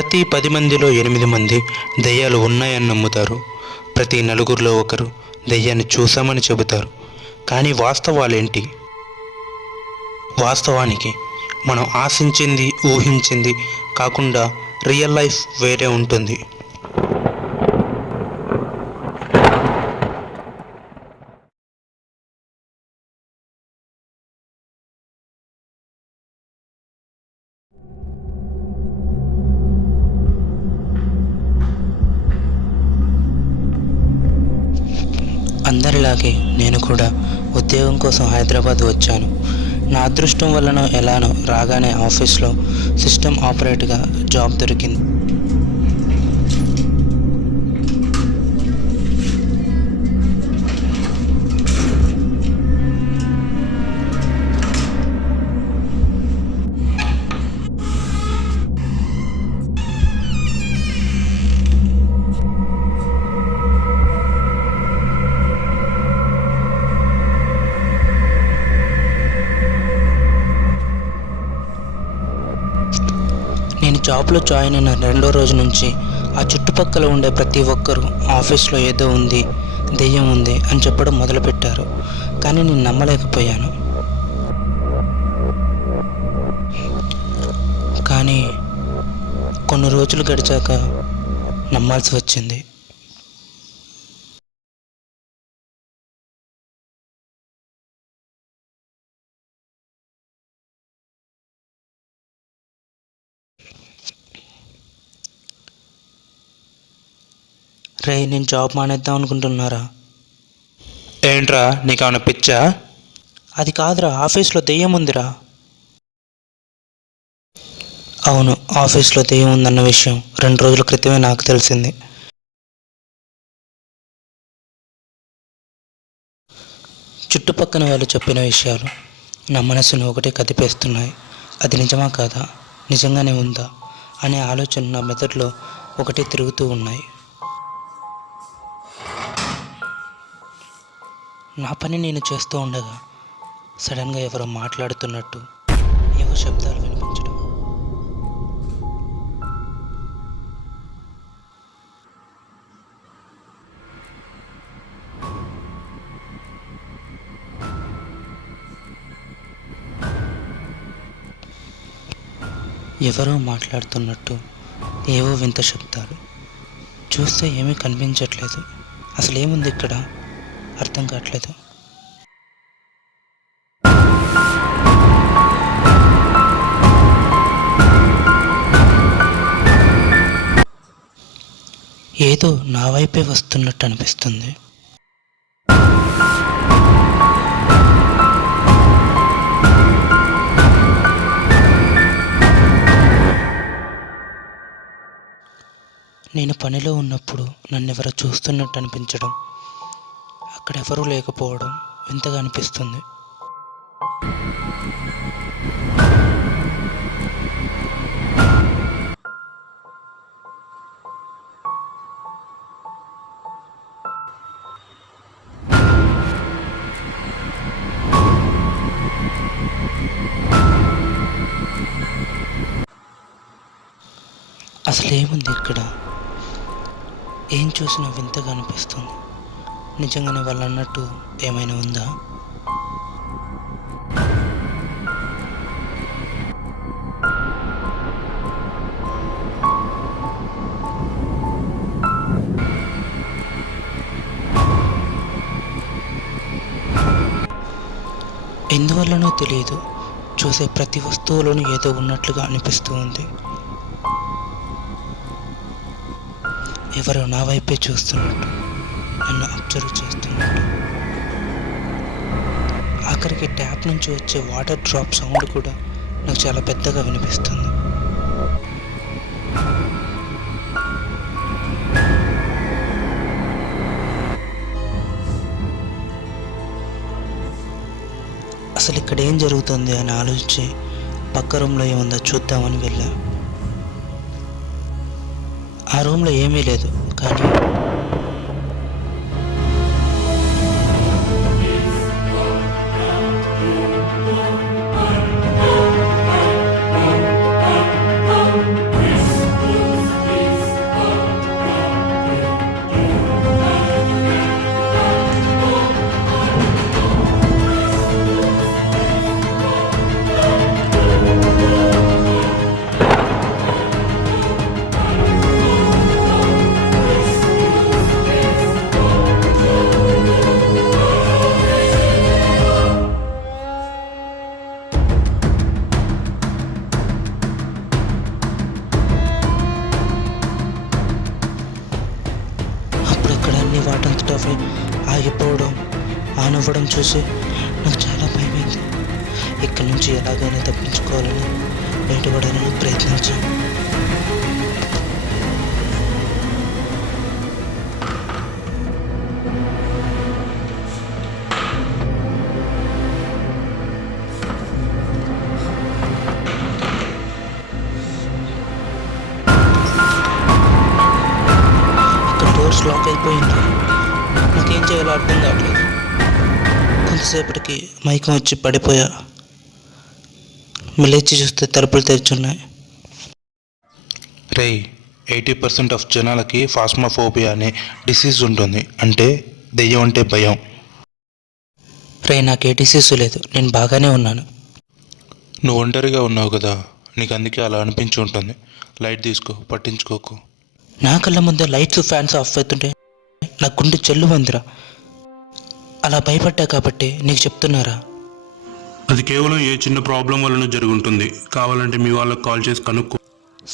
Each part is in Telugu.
ప్రతి 10 మందిలో 8 మంది దెయ్యాలు ఉన్నాయని నమ్ముతారు. ప్రతి నలుగురిలో ఒకరు దెయ్యాన్ని చూసామని చెబుతారు. కానీ వాస్తవాలేంటి? వాస్తవానికి మనం ఆశించింది, ఊహించింది కాకుండా రియల్ లైఫ్ వేరే ఉంటుంది. అందరిలాగే నేను కూడా ఉద్యోగం కోసం హైదరాబాద్ వచ్చాను. నా అదృష్టం వల్లనో ఎలానో రాగానే ఆఫీస్లో సిస్టమ్ ఆపరేటర్గా జాబ్ దొరికింది. నేను జాబ్లో జాయిన్ అయిన 2వ రోజు నుంచి ఆ చుట్టుపక్కల ఉండే ప్రతి ఒక్కరూ ఆఫీస్లో ఏదో ఉంది, దెయ్యం ఉంది అని చెప్పడం మొదలుపెట్టారు. కానీ నేను నమ్మలేకపోయాను. కానీ కొన్ని రోజులు గడిచాక నమ్మాల్సి వచ్చింది. నేను జాబ్ మానేద్దాం అనుకుంటున్నారా? ఏంట్రా, నీకేమైనా పిచ్చా? అది కాదురా, ఆఫీస్లో దెయ్యం ఉందిరా. అవును, ఆఫీస్లో దెయ్యం ఉందన్న విషయం 2 రోజుల క్రితమే నాకు తెలిసింది. చుట్టుపక్కన వాళ్ళు చెప్పిన విషయాలు నా మనసును ఒకటే కదిపేస్తున్నాయి. అది నిజమా కాదా, నిజంగానే ఉందా అనే ఆలోచన నా మెదడులో ఒకటే తిరుగుతూ ఉన్నాయి. నా పని నేను చేస్తూ ఉండగా సడన్గా ఎవరో మాట్లాడుతున్నట్టు ఏవో శబ్దాలు వినిపించడం. ఎవరో మాట్లాడుతున్నట్టు ఏవో వింత శబ్దాలు. చూస్తే ఏమీ కనిపించట్లేదు. అసలు ఏముంది ఇక్కడ అర్థం కావట్లేదు. ఏదో నా వైపే వస్తున్నట్టు అనిపిస్తుంది. నేను పనిలో ఉన్నప్పుడు నన్నెవరో చూస్తున్నట్టు అనిపించడం, అక్కడెవరూ లేకపోవడం వింతగా అనిపిస్తుంది. అసలు ఏముంది ఇక్కడ? ఏం చూసినా వింతగా అనిపిస్తుంది. నిజంగానే వాళ్ళు అన్నట్టు ఏమైనా ఉందా? ఎందువల్లనో తెలియదు, చూసే ప్రతి వస్తువులోనూ ఏదో ఉన్నట్లుగా అనిపిస్తూ ఉంది. ఎవరో నా వైపే చూస్తున్నట్టు, నన్ను అబ్జర్వ్ చేస్తున్నట్టు. ఆఖరికి ట్యాప్ నుంచి వచ్చే వాటర్ డ్రాప్ సౌండ్ కూడా నాకు చాలా పెద్దగా వినిపిస్తుంది. అసలు ఇక్కడ ఏం జరుగుతుంది అని ఆలోచించి పక్క రూమ్లో ఏముందో చూద్దామని వెళ్ళా. ఆ రూమ్లో ఏమీ లేదు. కానీ అన్నీ వాటంతట అవే ఆగిపోవడం ఆన్ అవ్వడం చూసి నాకు చాలా భయమైంది. ఇక్కడి నుంచి ఎలాగైనా తప్పించుకోవాలని బయటపడాలని ప్రయత్నించాను. డోర్స్ లాక్ అయిపోయింది. నాకేం చేయాలో అర్థం కావట్లేదు. కొంతసేపటికి మైకం వచ్చి పడిపోయా. లేచి చూస్తే తలుపులు తెరిచున్నాయి. రేయ్, 80% ఆఫ్ జనాలకి ఫాస్మోఫోబియా అనే డిసీజ్ ఉంటుంది. అంటే దెయ్యం అంటే భయం. నాకు ఏ డిసీజు లేదు, నేను బాగానే ఉన్నాను. నువ్వు ఒంటరిగా ఉన్నావు కదా, నీకు అందుకే అలా అనిపించి ఉంటుంది. లైట్ తీసుకో, పట్టించుకోకు. నా కళ్ళ ముందే లైట్స్ ఫ్యాన్స్ ఆఫ్ అవుతుంటే నా గుండె చెల్లు మందిరా. అలా భయపడ్డా కాబట్టి నీకు చెప్తున్నారా? అది కేవలం ఏ చిన్న ప్రాబ్లం వలన జరుగుంటుంది. కావాలంటే మీ వాళ్ళకి కాల్ చేసి కనుక్కో.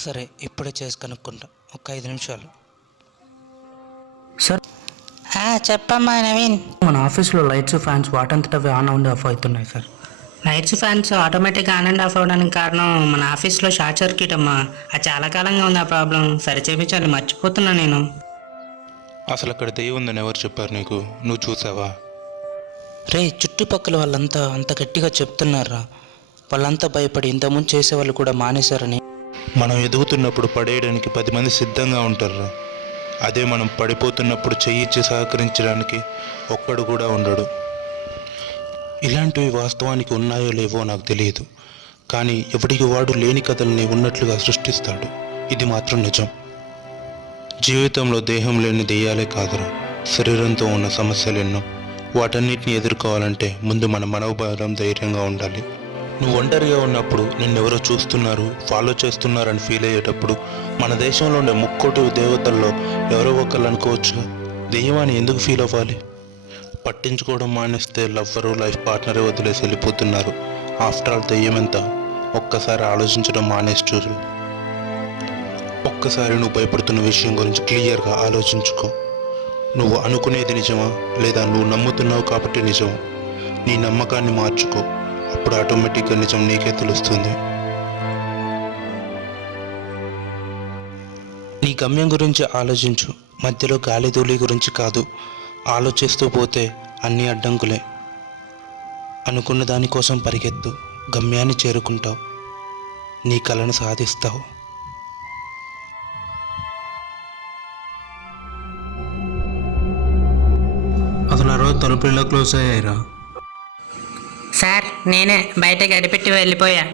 సరే, ఇప్పుడే చేసి కనుక్కుంటా. ఒక 5 నిమిషాలు. సార్, చెప్పమ్మా నవీన్. మన ఆఫీస్లో లైట్స్ ఫ్యాన్స్ వాటంతట అవి ఆన్ అండ్ ఆఫ్ అవుతున్నాయి సార్. లైట్స్ ఫ్యాన్స్ ఆటోమేటిక్గా ఆన్ అండ్ ఆఫ్ అవ్వడానికి కారణం మన ఆఫీస్లో షార్ట్ సర్క్యూట్ అమ్మా. అది చాలా కాలంగా ఉంది ఆ ప్రాబ్లం. సరి చేయించాలి, మర్చిపోతున్నా నేను. అసలు అక్కడ దెయ్యం ఉందని ఎవరు చెప్పారు నీకు? నువ్వు చూసావా? చుట్టుపక్కల వాళ్ళంతా అంత గట్టిగా చెప్తున్నారా. వాళ్ళంతా భయపడి ఇంతకుముందు చేసేవాళ్ళు కూడా మానేశారని. మనం ఎదుగుతున్నప్పుడు పడేయడానికి 10 మంది సిద్ధంగా ఉంటారు. అదే మనం పడిపోతున్నప్పుడు చెయ్యిచ్చి సహకరించడానికి ఒక్కడు కూడా ఉండడు. ఇలాంటివి వాస్తవానికి ఉన్నాయో లేవో నాకు తెలియదు, కానీ ఎవడికి వాడు లేని కథల్ని ఉన్నట్లుగా సృష్టిస్తాడు. ఇది మాత్రం నిజం. జీవితంలో దేహం లేని దెయ్యాలే కాదురా, శరీరంతో ఉన్న సమస్యలు ఎన్నో. వాటన్నిటిని ఎదుర్కోవాలంటే ముందు మన మనోబలం ధైర్యంగా ఉండాలి. నువ్వు ఒంటరిగా ఉన్నప్పుడు నిన్నెవరో చూస్తున్నారు, ఫాలో చేస్తున్నారని ఫీల్ అయ్యేటప్పుడు మన దేశంలో ఉండే 3 కోటి దేవతల్లో ఎవరో ఒకళ్ళు అనుకోవచ్చు. దెయ్యం అని ఎందుకు ఫీల్ అవ్వాలి? పట్టించుకోవడం మానేస్తే లవ్వరు, లైఫ్ పార్ట్నరే వదిలేసి వెళ్ళిపోతున్నారు. ఆఫ్టర్ ఆల్ దెయ్యం ఎంత? ఒక్కసారి ఆలోచించడం మానేసి చూడు. ఒక్కసారి నువ్వు భయపడుతున్న విషయం గురించి క్లియర్గా ఆలోచించుకో. నువ్వు అనుకునేది నిజమా, లేదా నువ్వు నమ్ముతున్నావు కాబట్టి నిజమా? నీ నమ్మకాన్ని మార్చుకో. అప్పుడు ఆటోమేటిక్గా నిజం నీకే తెలుస్తుంది. నీ గమ్యం గురించి ఆలోచించు, మధ్యలో గాలిధూళి గురించి కాదు. ఆలోచిస్తూ పోతే అన్ని అడ్డంకులే. అనుకున్న దానికోసం పరిగెత్తు, గమ్యాన్ని చేరుకుంటావు, నీ కలను సాధిస్తావు. అసలు ఆ రోజు తలుపులు ఇలా క్లోజ్ అయ్యాయిరా? సార్, నేనే బయట గడిపెట్టి వెళ్ళిపోయా.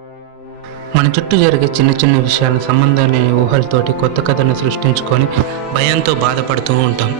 మన చుట్టూ జరిగే చిన్న చిన్న విషయాలు, సంబంధం లేని ఊహలతోటి కొత్త కథను సృష్టించుకొని భయంతో బాధపడుతూ ఉంటాం.